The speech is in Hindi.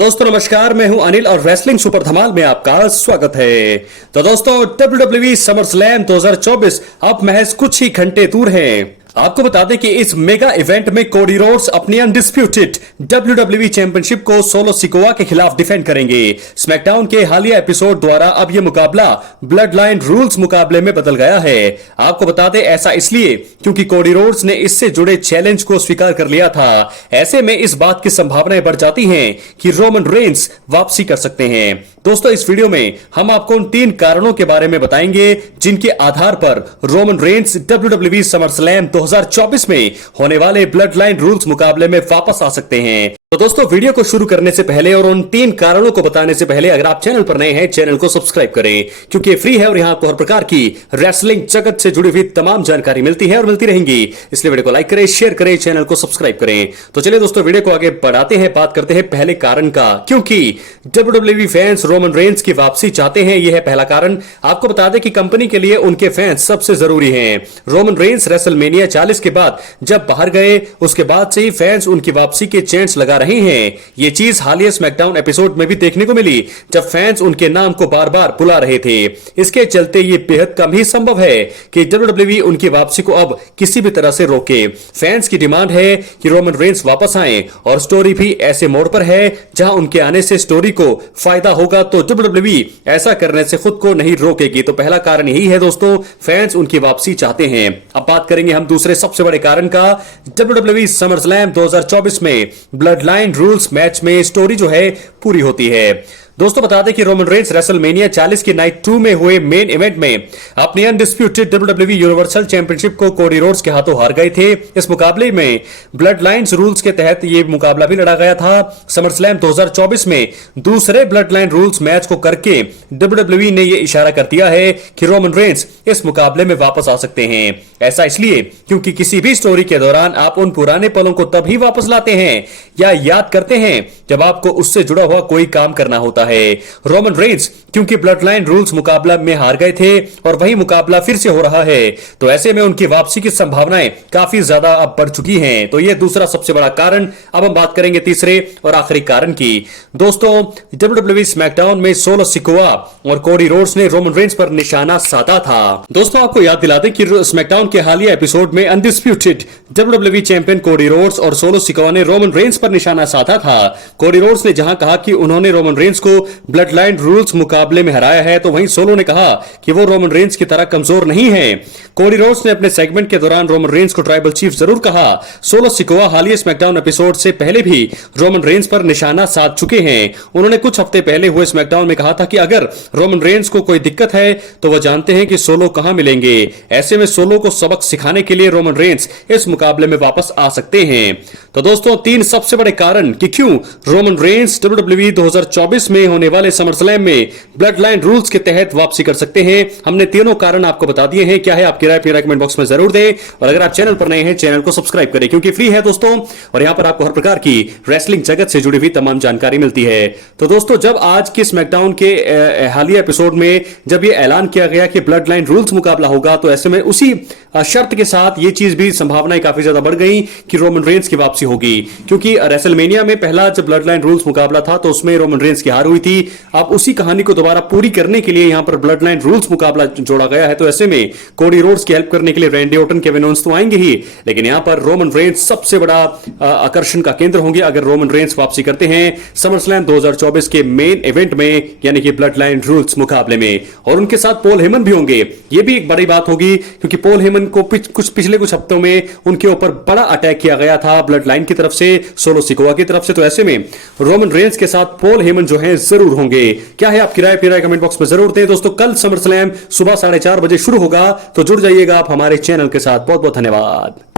दोस्तों नमस्कार, मैं हूं अनिल और रेसलिंग सुपर धमाल में आपका स्वागत है। तो दोस्तों WWE समर स्लैम 2024 अब महज कुछ ही घंटे दूर हैं। आपको बता दें कि इस मेगा इवेंट में कोडी रोड्स अपनी अनडिस्प्यूटेड WWE चैंपियनशिप को सोलो सिकोआ के खिलाफ डिफेंड करेंगे। स्मैकडाउन के हालिया एपिसोड द्वारा अब यह मुकाबला ब्लड लाइन रूल्स मुकाबले में बदल गया है। आपको बता दें ऐसा इसलिए क्योंकि कोडी रोड्स ने इससे जुड़े चैलेंज को स्वीकार कर लिया था। ऐसे में इस बात की संभावनाएं बढ़ जाती हैं कि रोमन रेंस वापसी कर सकते हैं। दोस्तों इस वीडियो में हम आपको उन 3 कारणों के बारे में बताएंगे जिनके आधार पर Roman Reigns WWE summer slam 2024 में होने वाले ब्लड लाइन रूल्स मुकाबले में वापस आ सकते हैं। तो दोस्तों वीडियो को शुरू करने से पहले और उन 3 कारणों को बताने से पहले अगर आप चैनल पर नए हैं चैनल को सब्सक्राइब करें, क्योंकि फ्री है और यहां आपको हर प्रकार की रेसलिंग जगत से जुड़ी हुई तमाम जानकारी मिलती है और मिलती रहेंगी। इसलिए वीडियो को लाइक करें, शेयर करें, चैनल को सब्सक्राइब करें। तो चलिए दोस्तों वीडियो को आगे बढ़ाते हैं, बात करते हैं पहले कारण का। क्योंकि WWE फैंस रोमन रेंस की वापसी चाहते हैं, यह है पहला कारण। आपको बता दें कि कंपनी के लिए उनके फैंस सबसे जरूरी हैं। रोमन रेंस रेसलमेनिया 40 के बाद जब बाहर गए उसके बाद से ही फैंस उनकी वापसी के चैंट्स लगा रहे हैं। ये चीज हालिया स्मैकडाउन एपिसोड में भी देखने को मिली जब फैंस उनके नाम को बार बार बुला रहे थे। इसके चलते ये बेहद कम ही संभव है कि WWE उनकी वापसी को अब किसी भी तरह से रोके। फैंस की डिमांड है कि रोमन रेंस वापस आए और स्टोरी भी ऐसे मोड़ पर है जहां उनके आने से स्टोरी को फायदा होगा, तो WWE ऐसा करने से खुद को नहीं रोकेगी। तो पहला कारण यही है दोस्तों, फैंस उनकी वापसी चाहते हैं। अब बात करेंगे हम दूसरे सबसे बड़े कारण का। WWE समर स्लैम 2024 में ब्लड लाइन रूल्स मैच में स्टोरी जो है पूरी होती है। दोस्तों बता दें कि रोमन रेंस रेसलमेनिया 40 की नाइट 2 में हुए मेन इवेंट में अपनी अनडिस्प्यूटेड WWE यूनिवर्सल चैंपियनशिप को कोडी रोड्स के हाथों हार गए थे। इस मुकाबले में ब्लड लाइन्स रूल्स के तहत यह मुकाबला भी लड़ा गया था। समर स्लैम 2024 में दूसरे ब्लड लाइन रूल्स मैच को करके WWE ने यह इशारा कर दिया है कि रोमन रेंस इस मुकाबले में वापस आ सकते हैं। ऐसा इसलिए क्योंकि किसी भी स्टोरी के दौरान आप उन पुराने पलों को तभी वापस लाते हैं या याद करते हैं जब आपको उससे जुड़ा हुआ कोई काम करना होता है। रोमन रेंस क्योंकि ब्लड लाइन रूल्स मुकाबला में हार गए थे और वही मुकाबला फिर से हो रहा है, तो ऐसे में उनकी वापसी की संभावनाएं काफी ज्यादा अब बढ़ चुकी हैं। तो यह दूसरा सबसे बड़ा कारण। अब हम बात करेंगे तीसरे और आखिरी कारण की। दोस्तों WWE स्मैकडाउन में सोलो सिकोआ और कोडी रोड्स ने रोमन रेंस पर निशाना साधा था। दोस्तों आपको याद दिला दें कि स्मैकडाउन के हालिया एपिसोड में undisputed WWE champion Cody Rhodes और सोलो सिकोआ ने रोमन रेंस पर निशाना साधा था। कोडी रोड्स ने जहां कहा कि उन्होंने रोमन रेंस को ब्लड लाइन रूल्स मुकाबले में हराया है, तो वहीं सोलो ने कहा कि वो रोमन रेंस की तरह कमजोर नहीं है। कोडी रोड्स ने अपने सेगमेंट के दौरान रोमन रेंस को ट्राइबल चीफ जरूर कहा। सोलो सिकोआ हालिया स्मैकडाउन एपिसोड से पहले भी रोमन रेंस पर निशाना साध चुके हैं। उन्होंने कुछ हफ्ते पहले हुए स्मैकडाउन में कहा था कि अगर रोमन रेंस को कोई दिक्कत है तो वह जानते हैं कि सोलो कहां मिलेंगे। ऐसे में सोलो को सबक सिखाने के लिए रोमन रेंस इस मुकाबले में वापस आ सकते हैं। तो दोस्तों 3 सबसे बड़े कारण कि क्यों रोमन रेंस WWE 2024 में होने वाले समर स्लैम में ब्लड लाइन रूल्स के तहत वापसी कर सकते हैं, हमने तीनों कारण आपको बता दिए हैं। क्या है आपकी राय अपनी कमेंट बॉक्स में जरूर दें और अगर आप चैनल पर नए हैं चैनल को सब्सक्राइब करें, क्योंकि फ्री है दोस्तों और यहां पर आपको हर प्रकार की रेसलिंग जगत से जुड़ी हुई तमाम जानकारी मिलती है। तो दोस्तों जब आज के स्मैकडाउन के हालिया एपिसोड में जब यह ऐलान किया गया कि ब्लड लाइन रूल्स मुकाबला होगा, तो ऐसे में उसी शर्त के साथ ये चीज भी संभावनाएं काफी ज्यादा बढ़ गई कि रोमन रेंस की वापसी होगी। क्योंकि रेसलमेनिया में पहला जब ब्लड लाइन रूल्स मुकाबला था तो उसमें रोमन रेंस की हार हुई थी। अब उसी कहानी को दोबारा पूरी करने के लिए यहां पर ब्लड लाइन रूल्स मुकाबला जोड़ा गया है। तो ऐसे में कोडी रोड्स की हेल्प करने के लिए रैंडी ऑर्टन, केविन ओवेंस तो आएंगे ही, लेकिन यहां पर रोमन रेंस सबसे बड़ा आकर्षण का केंद्र होंगे अगर रोमन रेंस वापसी करते हैं समर स्लैम 2024 के मेन इवेंट में, यानी कि ब्लड लाइन रूल्स मुकाबले में। और उनके साथ पॉल हेमन भी होंगे। यह भी एक बड़ी बात होगी क्योंकि पॉल हेमन को पिछले कुछ हफ्तों में उनके ऊपर बड़ा अटैक किया गया था ब्लड लाइन की तरफ से, सोलो सिकोआ की तरफ से। तो ऐसे में रोमन रेंस के साथ पॉल हेमन जो है जरूर होंगे। क्या है आपकी राय कमेंट बॉक्स में जरूर दें। दोस्तों कल समर स्लैम सुबह 4:30 बजे शुरू होगा, तो जुड़ जाइएगा आप हमारे चैनल के साथ। बहुत बहुत धन्यवाद।